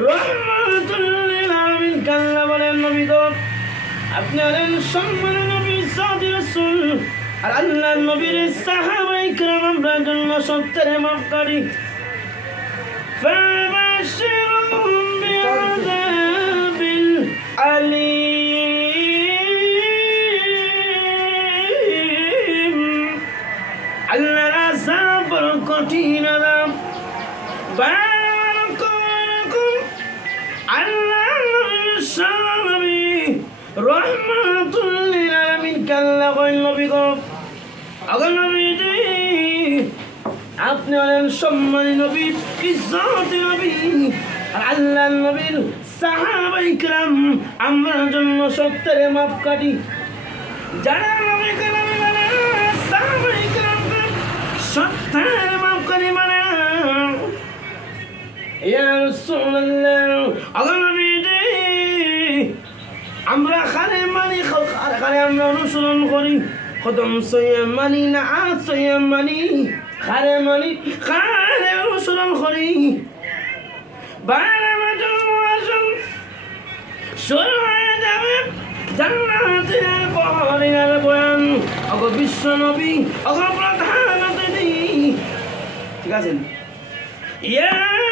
রহমাতুল লিল আলামিন কাল্লা বলেন নবী তো আপনি হলেন সম্মানিত নবী সাদি রাসূল আর আল্লাহর নবীর সাহাবায়ে কিরাম আমরা জন্য সত্যের মাফকারী ফাবাশশিরহুম বিআযাবিল আলীম আল্লাহর আযাব বড় কঠিন আযাব রহমাতুল লিল আলামিন কাল্লা কইল নবী গো আগল নবী আপনি হলেন সম্মানিত নবী ইজ্জতের নবী আর আল্লাহর নবীর সাহাবায়ে কিরাম আমার জন্য সত্যের মাপকাঠি যারা নবী কালাম মানে সাহাবায়ে কিরাম সত্যের মাপকাঠি মানে ইয়া রাসূলুল্লাহ আগল নবী আমরা খালে মানি খালে আমরা অনুসরণ করি কদম সইয়া মানি না আজ সইয়া মানি খালে মানি খালে অনুসরণ করি বারে মাজন আসন শুরু হয়ে যাবে জান্নাতের পরিণার বয়ান অগ বিশ্ব নবী অগ প্রধান অতিথি ঠিক আছে ইয়া